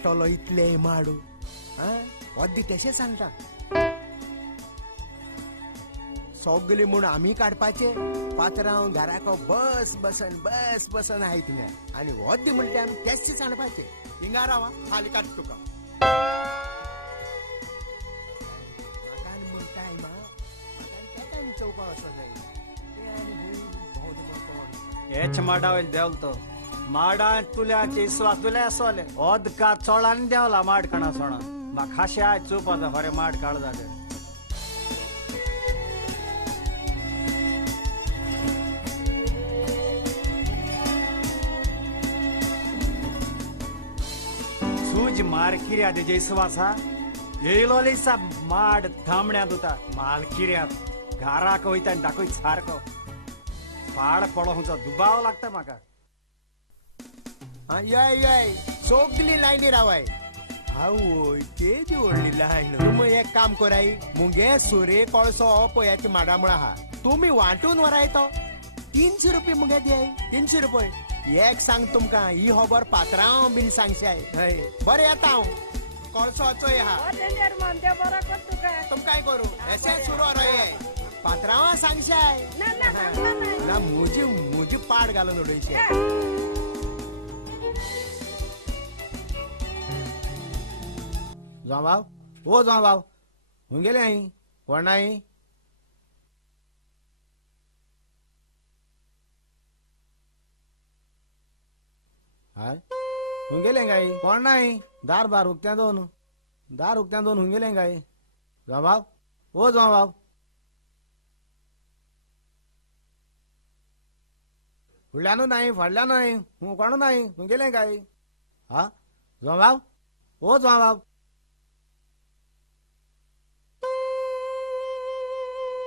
काडटलो इतले माडू वद्दी तशें सांगता सगळे म्हूण आमी काडपाचे पात्रांव घराको बस बसन आहाय थिंगा आनी वद्दी म्हणटा आमी तेच सांडपाचे हिंगा रावा फाल्यां काड तुका हेच माडा वयले देवलो माडा तुल्याचे इस्वास तुल्या सोले ओद का चोळान देवला माड कणा सोणा म्हाका खाशे आय चुपाचा खरे माड काळ जाले सूज मार किर्या तेजे इस्वासा येयलो लिसा माड थांबण्यात होता माल किर्यात घराक वयता आनी दाखय सारको पाड पडोवचो दुबाव लागता म्हाका यय सगळी लायनी रावाय आवय तेजी व्हडली लायन तुमी एक काम कराय मुगे सुरे कोळसो हो पयाची माडा म्हण आहा तुमी वांटून व्हराय तो 300 रुपये मुगे दियाय 300 रुपये एक सांग तुमकां ही खबर पात्रांव बीन सांगशाय हय बरें येता हांव कोळसो वचोय आहा तुमकां करू अशें सुरू रय पात्रांवा सांगशाय ना मुजी पाड घालून उडयशे जांबाव ओ जांबाव हूं गेले आई कोण नाही हाय हूं गेले गाई कोण नाही दार बार उक्त्या दोन हूं गेले गाई जांबाव ओ जांबाव फुडल्यानू नाही फाडल्यान नाही हूं कोण नाही हूं गेले गाई हा जांबाव ओ जांबाव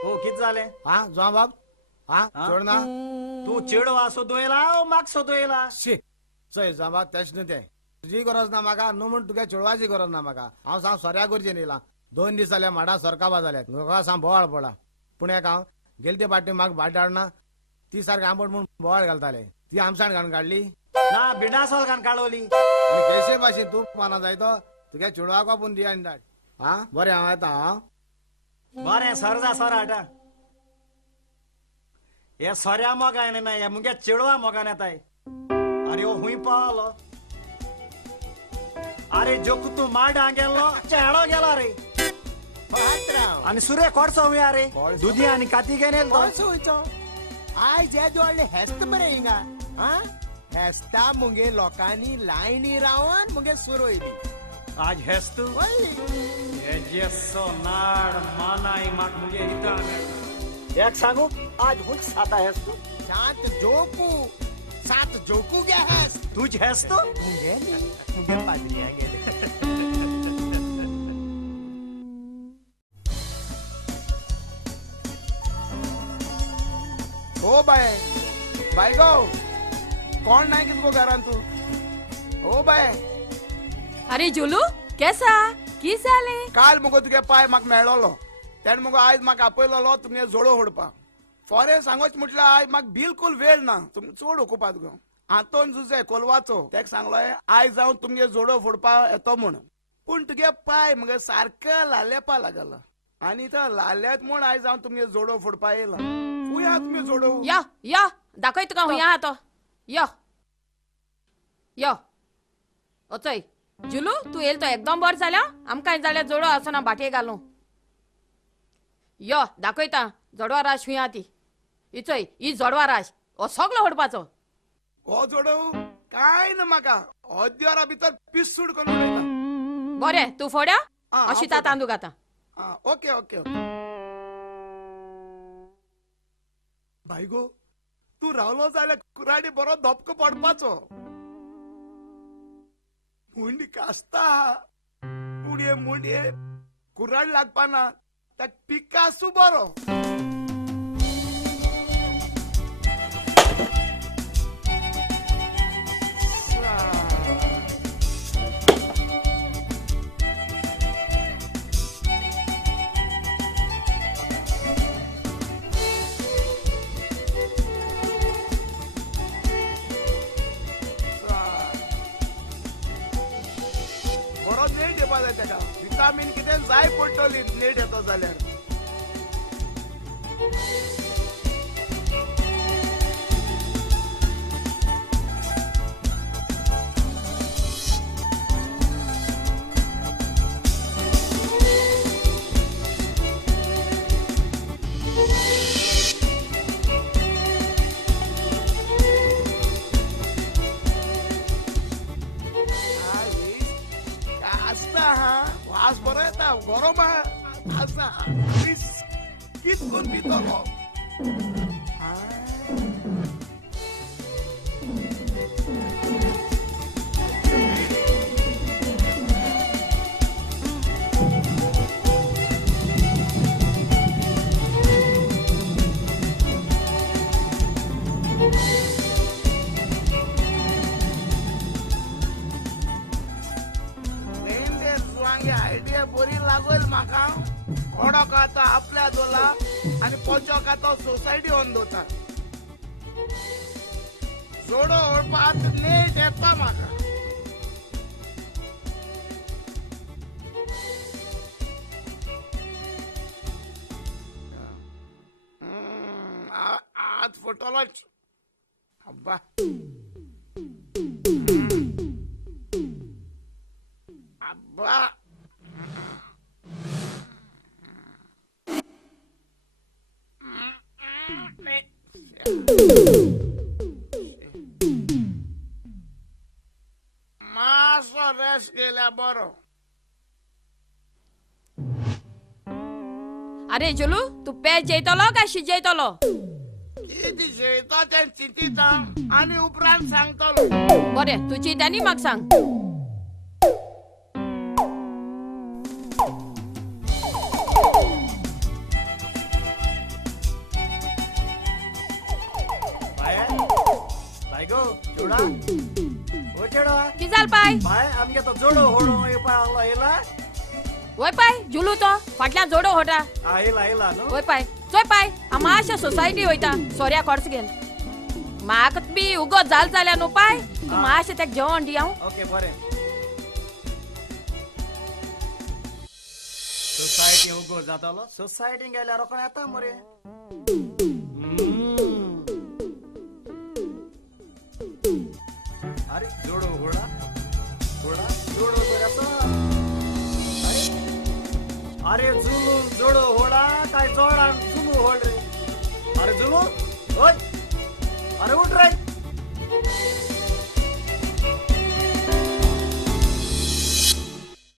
हो कित जाले हा जांबाव हा चोड ना तू चेडवा सोदोयला म्हाका सोदोयला शी चय जांबाव तेच न्हू तें तुजी गरज ना म्हाका न्हू म्हण तुगे चेडवाची गरज ना म्हाका हांव सांग सोऱ्या करचें न्हिला 2 दीस जाले माडा सरकाबा जाल्यात म्हाका सांग बोवाळ पडला पुण्याक हांव गेले ते पाटी म्हाका भाट हाडना ती सारकी आंबट म्हूण बोवाळ घालताले ती आमसाण घालून काडली ना बिडासोल घान काडवली केसे भाशेन तूं माना जाय तो तुगे चेडवाक आपूण दिया आनी धाड हा बरें हांव येता हा बरें सरजा सोर हाटा हे सोऱ्या मोगान येना हे मुगे चेडवा मोगान येताय अरे ओ हुंय पावलो अरे जोक तू माडा गेलो चेडो गेला रे पात्रांव आनी सुरे कोडसो हुंय रे दुदी आनी काती घेन येल कोळसो वयचो आयज येद व्हडले हेस्त बरें हिंगा हा हेस्ता मुगे लोकांनी लायनी रावन मुगे सुरयली आज हेस्त हे सो नाड मानाय म्हाका मुगे हिता एक सांगू आज हुंय साता हेस्त सात जोकू गे हेस्त तुझ हेस्त मुगे न्ही मुगे पाद्रिया गेले ओ बाय गो कोण नाही की तुका घरान तू ओ बाय अरे जुलू कैसा की जाले काल मुगो तुगे पाय म्हाका मेळ्ळलो तेणे मुगो आयज म्हाका आपयलोलो तुमगे जोडो होडपा फोरे सांगोच म्हटल्यार आयज म्हाका बिलकुल वेळ ना तुमगे चोड ओकुपा तुका हातोन जुजे कोलवाचो तेका सांगलोय आयज जावन तुमगे जोडो फोडपा येतो म्हूण पूण तुगे पाय मुगे सारके लालेपा लागला आनी तो लाल्यात म्हूण आयज हांव तुमगे जोडो फोडपा येयला खुंय तुमगे जोडो यो दाखय तुका हुंय आहा तो यो ओचय जुलू तू येल तो एकदम बर जाल्या आमकां जाल्यार जोडो आसना भाटये घालूं यो दाखयता जोडवा राश हुंय ती इचय ही जोडवा राश हो सगळो होडपाचो हो जोडो काय ना म्हाका अद्यारा भितर पिसूड करून उडयता बरें तू फोड्या अशी ता तांदूळ घाता ओके ओके बाय गो तू रावलो जाल्यार कुराडी बरो धपको पडपाचो मुंडी कास्ता मुडये मुडये कुराड लागपाना ताक पिकासू बरो जमीन कितें जाय पडटली नीट येतो जाल्यार आसता हा वास बरो येता गरम आहा आसा कितकून भितलो आयडिया बरी लागल म्हाका ओडोक आता आपल्या दोला आणि पोचोक आता सोसायटी ऑन दोता जोडो ओळपाक नेट येता म्हाका आज फोटोलोच अब्बा अब्बा मातसो रेस्ट केल्या बरो अरे जुलू तू पेज जेयतलो काय शिजयतलो किती जेयता तें चिंतिता आनी उपरांत सांगतलो बरें तू चिंत आनी म्हाका सांग बाय गो जोडा ओ चेडो कितें जाल पाय बाय आमगे तो जोडो होडो येवपा आसलो येला वय पाय जुलू तो फाटल्यान जोडो होटा येला येला न्हू वय पाय चोय पाय हांव मातशें सोसायटी वयता सोऱ्या खर्च घेन म्हाका बी उगत जाल जाल्यार न्हू पाय तूं मातशें तेका जेवण दी हांव ओके बरें सोसायटी उगो जातालो सोसायटी गेल्यार रोखडो येता मरे अरे जोडो होडा होडा जोडो बरे अरे जुलू जोडो होडा काय जोडा जुलू होड रे अरे जुलू ओय